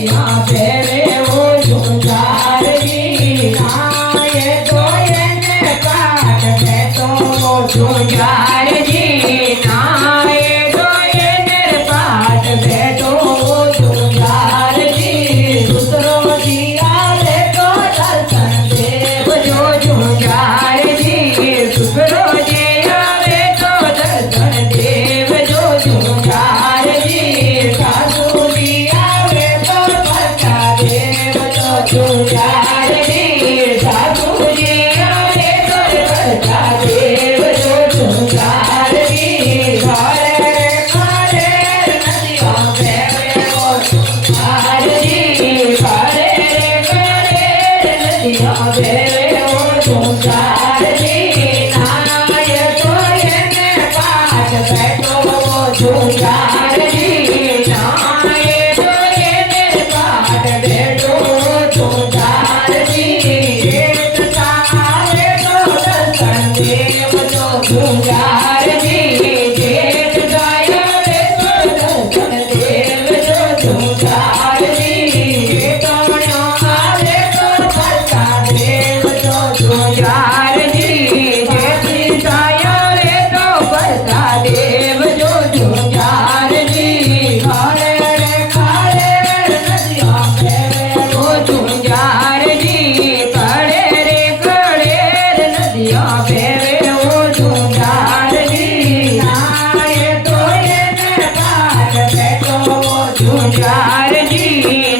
नदिया फेरे वो झुंझार जी नाये तो ये काट पे तो वो झुंझार जी नाये तो ये काट पे तो वो झुंझार जी दूसरों जी आवे तो दर्शन देव जो झुंझार जी दूसरों जी आवे तो दर्शन देव जो झुंझार जी साधु जी आवे तो भक्ता देव जो झुंझार जी साधु जी आवे तो भक्ता देव जो झुंझार जी घरे घरे नदिया फेरे वो झुंझार जी घरे घरे नदिया फेरे वो झुंझार जी नाये तो ये काट बैठो वो झुंझार जी नाये तो ये काट बैठो वो झुंझार जी एक सारे तो दर्शन देव जो झुंझार जी जेठ गाया रे तो दर्शन देव जो झुंझार जी टोणो आवे तो भक्ता देव जो झुंझार जी जेठी गाया रे तो भक्ता देव जो झुंझार जी खारे रे खारे नदिया फेरे वो झुंझार जी खड़े रे खड़े नदिया फेरे वो झुंझार जी नाये तो ये काट बैठो वो झुंझार जी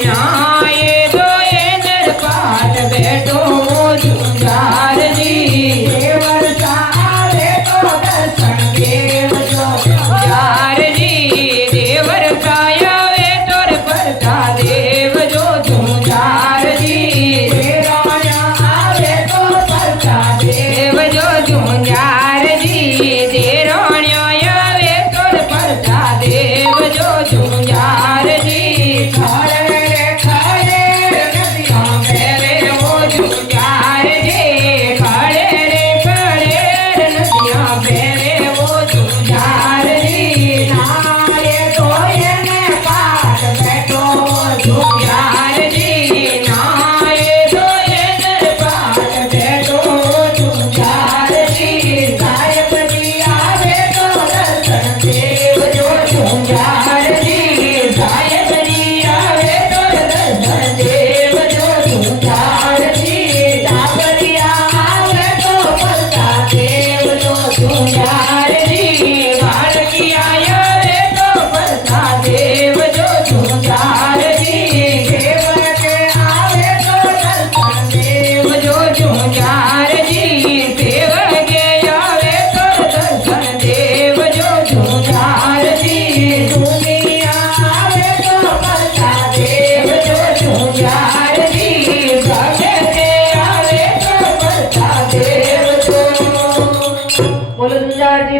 नाये तो ये काट बैठो वो झुंझार जी देवर आवे तो दर्शन देव जो झुंझार जी देवर आवे तो भरता देव जो झुंझार जी देवाया आवे तो भरता देव जो झुंझार जी देराण्या आवे तो भरता देव जो झुंझार जी खड़े रे खड़े नदिया फेरे वो झुंझार जी खड़े रे खड़े नदिया फेरे वो झुंझार जी नाये तो ये काट बैठो वो झुंझार जी नाये तो ये काट बैठो वो झुंझार जी गायक जी आवे तो दर्शन देव जो झुंझार जी गायक जी आवे तो दर्शन देव जो झुंझार जी डाबरिया आवे तो भक्ता देव जो झुंझार जी बालकिया आवे तो भक्ता देव जो झुंझार जी देवर के आवे तो दर्शन देव जो झुंझार जी देवर के आवे तो दर्शन देव जो झुंझार जी दुनिया आवे तो भक्ता देव जो झुंझार जी भगत के आवे तो भक्ता देव जो बोलो झुंझार जी